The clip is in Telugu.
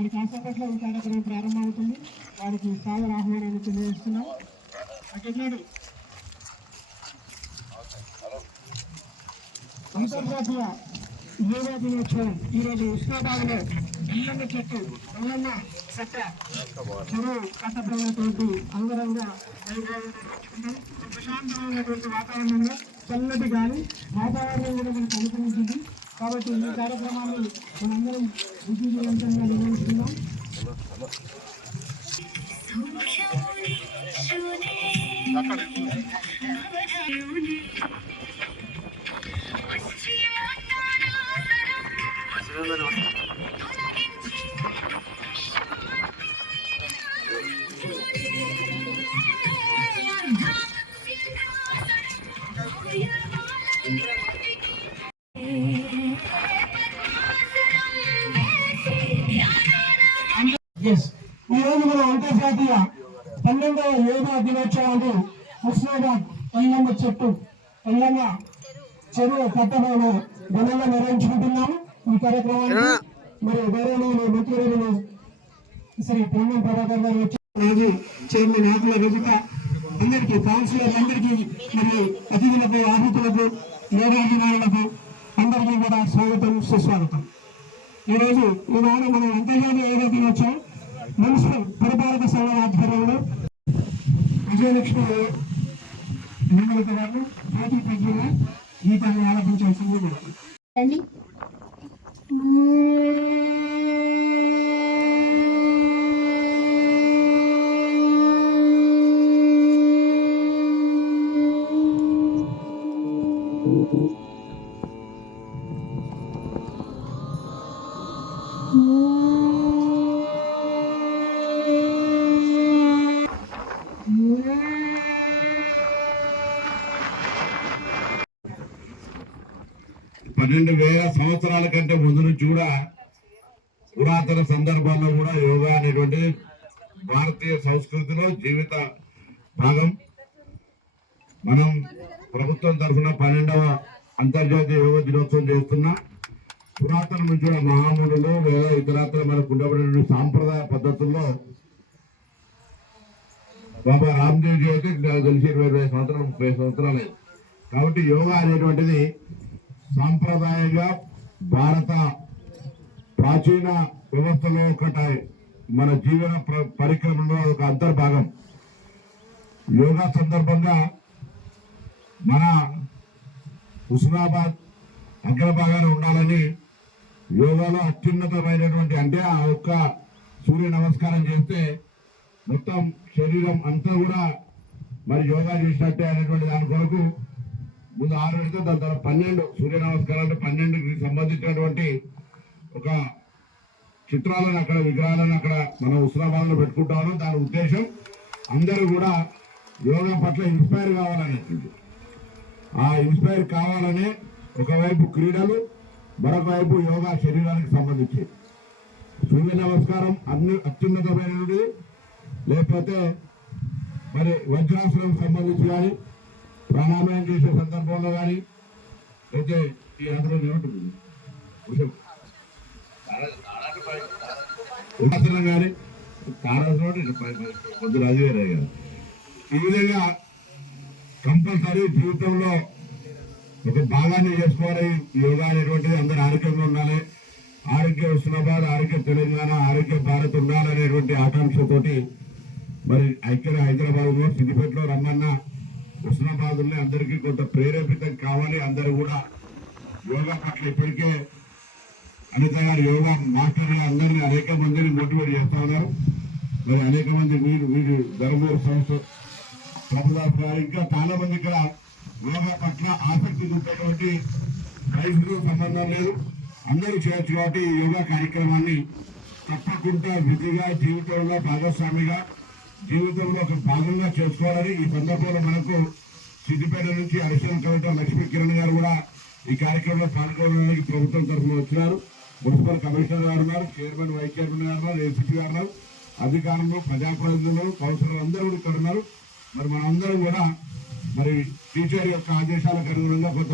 మరి కాసేపట్లో ఈ కార్యక్రమం ప్రారంభమవుతుంది. వారికి సాదర ఆహ్వానాన్ని తెలియజేస్తున్నాం. అంతర్జాతీయ యోగా దినోత్సవం ఈరోజు ఉస్మానాబాద్లో ఎల్లమ్మ చెట్టు ఎల్లమ్మ చెట్ట చెరువు కట్టబడినటువంటి అంగరంగ వైభవంగా ప్రశాంతమైనటువంటి వాతావరణంలో చల్లటి గాలి వాతావరణం కూడా మనకు అనుకూలించింది. కాబట్టి ఈ కార్యక్రమాన్ని మనందరం విజయవంతంగా నిర్వహిస్తున్నాం. ఈరోజు మన అంతర్జాతీయ 12వ యోగా దినోత్సవాన్ని హుస్నాబాద్ ఎల్లమ్మ చెట్టు ఎల్లమ్మ చెరువు కట్టబోన ఘనంగా నిర్వహించుకుంటున్నాము. ఈ కార్యక్రమాన్ని మరి గౌరవనీయులు మంత్రివర్యులు శ్రీ పొన్నం ప్రభాకర్ గారు వచ్చి మాజీ చైర్మన్ ఆకుల రజిత అందరికీ కౌన్సిలర్ అందరికీ మరియు అతిథులకు ఆహుతులకు యోగాభిమానులకు అందరికీ కూడా స్వాగతం సుస్వాగతం. ఈరోజు ఈనాడు మన అంతర్జాతీయ యోగా దినోత్సవం మున్సిపల్ పురపాలక సంఘ ఆధ్వర్యంలో విజయలక్ష్మి నిర్మలిత గారు జ్యోతి ప్రజ్ఞ గీతాన్ని ఆలపించాల్సింది జరుగుతుంది. పన్నెండు వేల సంవత్సరాల కంటే ముందు నుంచి కూడా పురాతన సందర్భాల్లో కూడా యోగా అనేటువంటి భారతీయ సంస్కృతిలో జీవిత భాగం. మనం ప్రభుత్వం తరఫున 12వ అంతర్జాతీయ యోగా దినోత్సవం చేస్తున్నా. పురాతన నుంచి కూడా మహామునులు లేదా ఇతరత్ర మనకు ఉండబడిన సాంప్రదాయ పద్ధతుల్లో బాబా రామ్దేవ్ జీ అయితే తెలిసి 20 సంవత్సరాలు 30 సంవత్సరాలు. కాబట్టి యోగా అనేటువంటిది సాంప్రదాయంగా భారత ప్రాచీన వ్యవస్థలో ఒకటి మన జీవన పరిక్రమలో ఒక అంతర్భాగం. యోగా సందర్భంగా మన హుస్నాబాద్ అగ్రభాగాన ఉండాలని యోగాలో అత్యున్నతమైనటువంటి అంటే ఆ ఒక్క సూర్య నమస్కారం చేస్తే మొత్తం శరీరం అంతా కూడా మరి యోగా చేసినట్టే అనేటువంటి దాని కొరకు ముందు 6 పెడితే దాని తర్వాత 12 సూర్య నమస్కారాలు 12కి సంబంధించినటువంటి ఒక చిత్రాలను అక్కడ విగ్రహాలను అక్కడ మనం హుస్నాబాద్ లో పెట్టుకుంటాము. దాని ఉద్దేశం అందరూ కూడా యోగా పట్ల ఇన్స్పైర్ కావాలనేటువంటి ఆ ఇన్స్పైర్ కావాలనే ఒకవైపు క్రీడలు మరొక వైపు యోగా శరీరానికి సంబంధించి సూర్య నమస్కారం అత్యున్నతమైనది. లేకపోతే మరి వజ్రాసనం సంబంధించి కానీ ప్రాణాయామం చేసే సందర్భంలో కానీ అయితే ఈ అందులో ఏముంటుంది ఉపాసనం కానీ పొద్దున అది వేరే కానీ ఈ విధంగా కంపల్సరీ జీవితంలో ఒక భాగాన్ని చేసుకోవాలి. యోగా అనేటువంటిది అందరూ ఆరోగ్యంగా ఉండాలి. ఆరోగ్య హుస్నాబాద్, ఆరోగ్య తెలంగాణ, ఆరోగ్య భారత్ ఉండాలనేటువంటి ఆకాంక్షతోటి మరి హైదరాబాద్లో సిద్దిపేటలో రమ్మన్న హుస్నాబాద్లో అందరికీ కొంత ప్రేరేపితం కావాలి. అందరూ కూడా యోగా పట్ల ఇప్పటికే అనిత గారు యోగా మాస్టర్గా అందరినీ అనేక మందిని మోటివేట్ చేస్తా ఉన్నారు. మరి అనేక మంది మీరు ధర్మూరు సంస్థ ప్రభుదాస్ గారు ఇంకా చాలా మంది ఇక్కడ యోగా పట్ల ఆసక్తి చూపేటువంటి వయసుకు సంబంధం లేదు, అందరూ చేయొచ్చు. కాబట్టి ఈ యోగా కార్యక్రమాన్ని తప్పకుండా విధిగా జీవితంలో భాగస్వామిగా జీవితంలో ఒక భాగంగా చేసుకోవాలని ఈ సందర్భంలో మనకు సిద్దిపేట నుంచి అడిషనల్ కలెక్టర్ లక్ష్మీ కిరణ్ గారు కూడా ఈ కార్యక్రమంలో పాల్గొనడానికి ప్రభుత్వం తరఫున వచ్చినారు. మున్సిపల్ కమిషనర్ గారు ఉన్నారు, చైర్మన్ వైస్ చైర్మన్ గారు ఉన్నారు, ఏసీపీ గారు ఉన్నారు, అధికారులు ప్రజాప్రతినిధులు కౌన్సిలర్ అందరూ కూడా ఇక్కడ ఉన్నారు. మరి మనందరం కూడా మరి టీచర్ యొక్క ఆదేశాలకు అనుగుణంగా కొంత